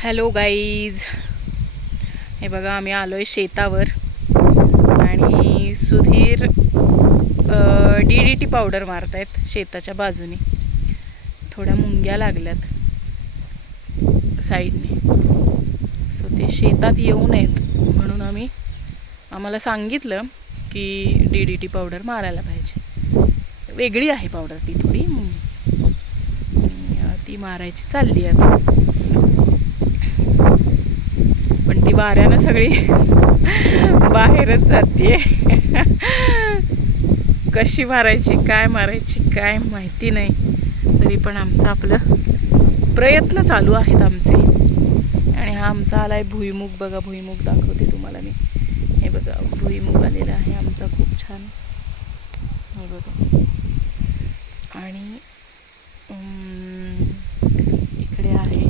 Hello guys, हे बघा आम्ही आलोय शेतावर आणि सुधीर DDT पावडर मारतायत शेताच्या बाजूने. थोड्या मुंग्या लागल्यात साईडने, सो ते शेतात येऊ नयेत म्हणून आम्हाला सांगितलं की DDT पावडर मारायला पाहिजे. वेगळी आहे पावडर ती थोडी, ती मारायची चालली आता. पण ती वाऱ्यानं सगळी बाहेरच जाते. कशी मारायची काय माहिती नाही. तरी पण आपलं प्रयत्न चालू आहेत आमचे. आणि हा आमचा आलाय भुईमुग. बघा भुईमुग दाखवते तुम्हाला मी. हे बघा भुईमुग आलेला आहे आमचा, खूप छान. हे बघा. आणि इकडे आहे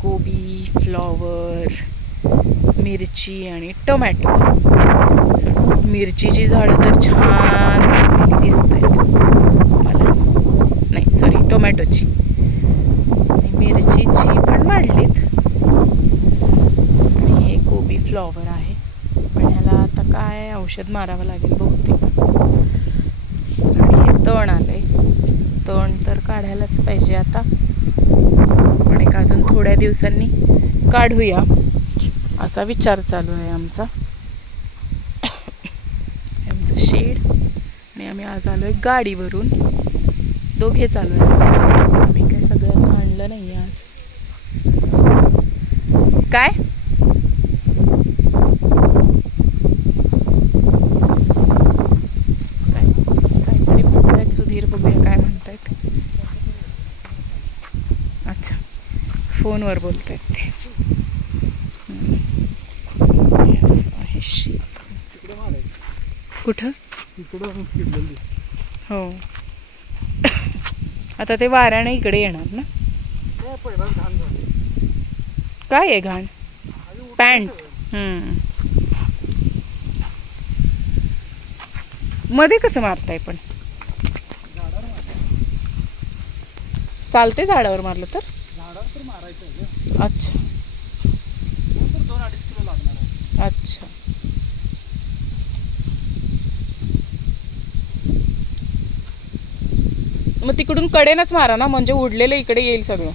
कोबी, फ्लॉवर, मिरची आणि टोमॅटो. मिरचीची झाडं तर छान दिसत आहेत मला. नाही सॉरी, टोमॅटोची. आणि मिरचीची पण वाढलीत. आणि हे कोबी फ्लॉवर आहे, पण ह्याला आता काय औषध मारावं लागेल बहुतेक. आणि हे तण आलंय. तण तर काढायलाच पाहिजे आता, पण एक अजून थोड्या दिवसांनी काढूया असा विचार चालू आहे आमचा. आमचं शेड. आणि आम्ही आज आलोय गाडीवरून, दोघे चालू आहे. आम्ही काय सगळ्यांना आणलं नाही आज. काय काहीतरी म्हणतायत सुधीर, बघूया काय म्हणतायत. अच्छा, फोनवर बोलतायत ते. कुठं? हो, आता ते वाऱ्याने इकडे येणार ना. काय आहे घाण? पॅन्ट. मध्ये कसं मारताय पण? चालते झाडावर मारलं तर? अच्छा अच्छा. मग तिकडून कडेनच मारा ना, म्हणजे उडलेलं इकडे येईल सगळं.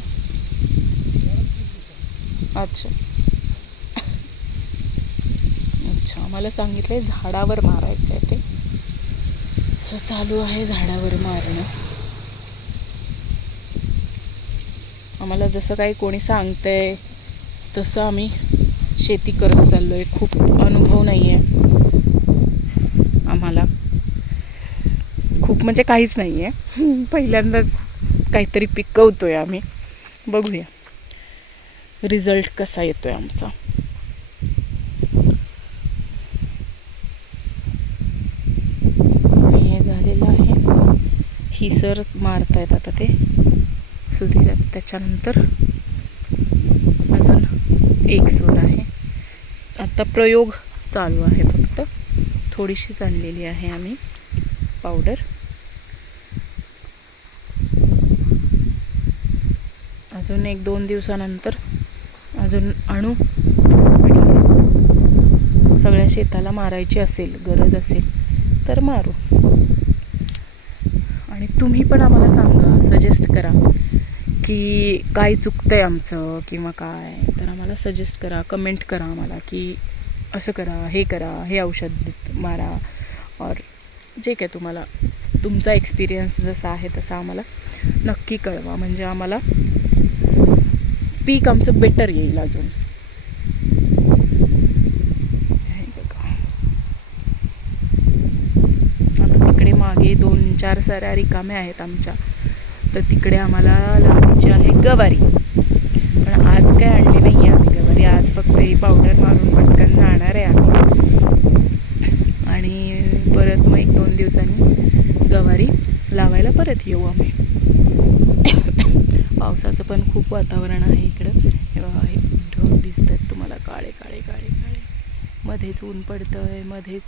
अच्छा अच्छा, आम्हाला सांगितलंय झाडावर मारायचं आहे ते. सो चालू आहे झाडावर मारणं. आम्हाला जसं काही कोणी सांगतंय तसं आम्ही शेती करत चाललोय. खूप अनुभव नाही आहे आम्हाला, खूप म्हणजे काहीच नाही आहे. पहिल्यांदाच काहीतरी पिकवतोय आम्ही. बघूया रिझल्ट कसा येतोय आमचा. हे झालेलं आहे. ही सर मारतायत आता ते सुधीर. त्याच्यानंतर अजून एक सर आहे. आता प्रयोग चालू आहे, फक्त थोडीशीच आणलेली आहे आम्ही पावडर. अजून 1-2 दिवसानंतर अजून आणू आणि सगळ्या शेताला मारायची असेल, गरज असेल तर मारू. आणि तुम्ही पण आम्हाला सांगा, सजेस्ट करा की काय चुकतंय आमचं किंवा काय. तर आम्हाला सजेस्ट करा, कमेंट करा आम्हाला की असं करा, हे करा, हे औषध मारा. और जे काय तुम्हाला तुमचा एक्सपिरियन्स जसा आहे तसा आम्हाला नक्की कळवा, म्हणजे आम्हाला पीक आमचं बेटर येईल अजून. आता तिकडे मागे 2-4 सऱ्या रिकाम्या आहेत आमच्या, तर तिकडे आम्हाला लावायची आहे गवारी. पण आज काय आणली नाही आहे आम्ही गवारी. आज फक्त ही पावडर मारून पटकन जाणार आहे आम्ही. आणि परत मग 1-2 दिवसांनी गवारी लावायला परत येऊ आम्ही. पावसाचं पण खूप वातावरण आहे इकडं. हे बघा, हे ढग दिसत आहेत तुम्हाला, काळे काळे काळे काळे. मध्येच ऊन पडतं आहे, मध्येच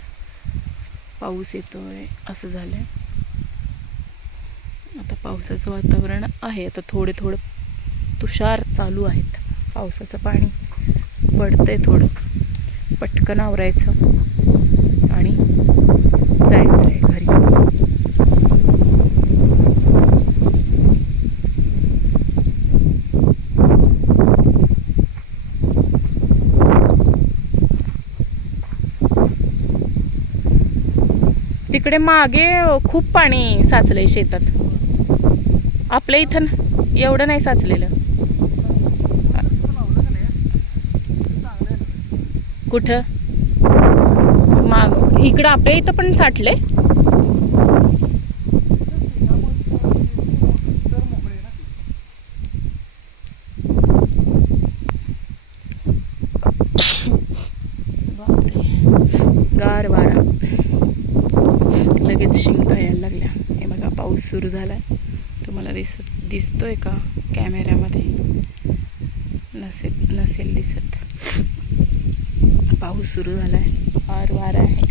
पाऊस येतो आहे, असं झालं आहे. आता पावसाचं वातावरण आहे. आता थोडे तुषार चालू आहेत. पावसाचं पाणी पडतंय थोडं. पटकन आवरायचं आणि जायचं आहे घरी. तिकडे मागे खूप पाणी साचलंय शेतात. आपल्या इथं एवढं नाही साचलेलं. कुठं माग इकडं आपल्या इथं पण साठले. गार वारा, लगेच शिंका यायला लागल्या. हे बघा पाऊस सुरू झालाय. तुम्हाला दिसतोय का कॅमेऱ्यामध्ये? नसेल दिसत. पाऊस सुरू झालाय, गार वारा आहे.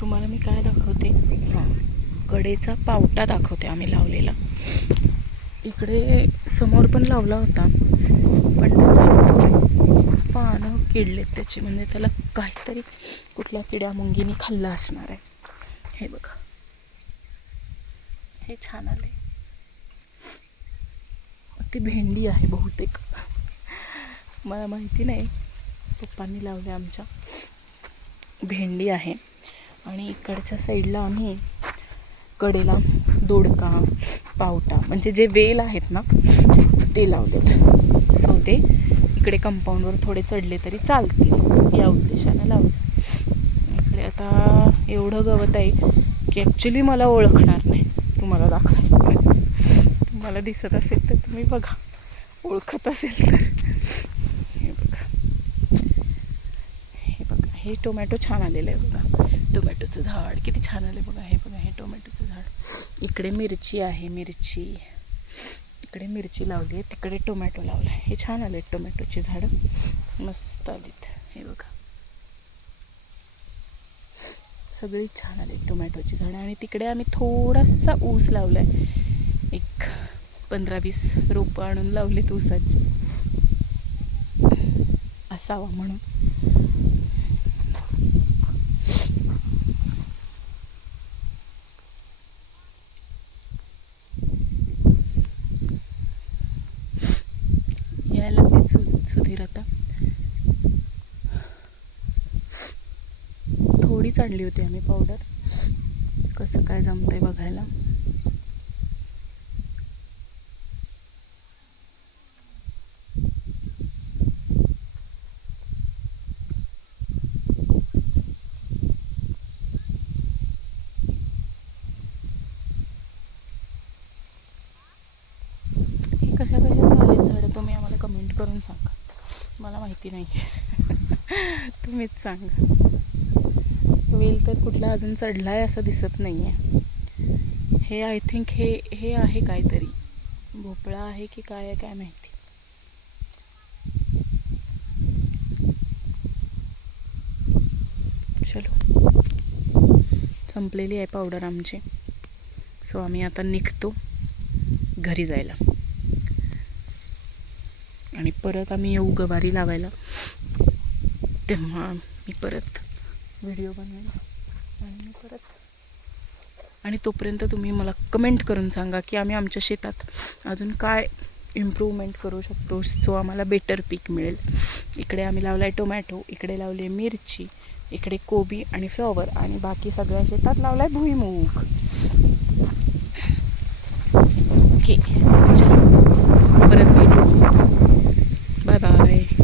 तुम्हाला मी काय दाखवते, हां, कडेचा पावटा दाखवते आम्ही लावलेला. इकडे समोर पण लावला होता, पण त्याच्यावर पानं किडलेत त्याची, म्हणजे त्याला काहीतरी कुठल्या किड्या मुंगीनी खाल्लं असणार आहे. हे बघा, हे छान आले. ती भेंडी आहे बहुतेक, मला माहिती नाही, पप्पांनी लावले आमच्या. भेंडी आहे. आणि इकडच्या साईडला आम्ही कडेला दोडका, पावटा, म्हणजे जे वेल आहेत ना ते लावलेत. सो ते इकडे कंपाऊंडवर थोडे चढले तरी चालतील या उद्देशानं लावले. इकडे आता एवढं गवत आहे की ॲक्च्युली मला ओळखणार नाही. तुम्हाला दाखवायला, तुम्हाला दिसत असेल तर तुम्ही बघा, ओळखत असेल तर. हे बघा, हे बघा, हे टोमॅटो छान आलेलं आहे बघा. टोमॅटोचं झाड किती छान आलं बघा. हे बघा, हे टोमॅटोचं झाड. इकडे मिरची आहे, इकडे मिरची लावली आहे, तिकडे टोमॅटो लावला आहे. हे छान आले टोमॅटोची झाडं, मस्त आलीत. हे बघा, सगळी छान आली टोमॅटोची झाडं. आणि तिकडे आम्ही थोडासा ऊस लावला आहे, एक 15-20 रोपं आणून लावलीत ऊसाची, असावा म्हणून. यायला सुधीर आता थोडीच आणली होती आम्ही पावडर, कसं काय जमतंय बघायला. कशा झालेत झाडं तुम्ही आम्हाला कमेंट करून सांगा, मला माहिती नाही. तुम्हीच सांगा. वेल तर कुठला अजून चढला आहे असं दिसत नाही आहे. हे आय थिंक हे आहे काहीतरी, भोपळा आहे की काय आहे काय माहिती. चलो, संपलेली आहे पावडर आमची. सो आम्ही आता निघतो घरी जायला. आणि परत आम्ही येऊ गवारी लावायला, तेव्हा मी परत व्हिडिओ बनवेन. आणि तोपर्यंत तुम्ही मला कमेंट करून सांगा की आम्ही आमच्या शेतात अजून काय इम्प्रूव्हमेंट करू शकतो, सो आम्हाला बेटर पीक मिळेल. इकडे आम्ही लावला आहे टोमॅटो, इकडे लावली आहे मिरची, इकडे कोबी आणि फ्लॉवर, आणि बाकी सगळ्या शेतात लावला आहे भुईमूग. ओके, चलो परत भेटू. Bye bye.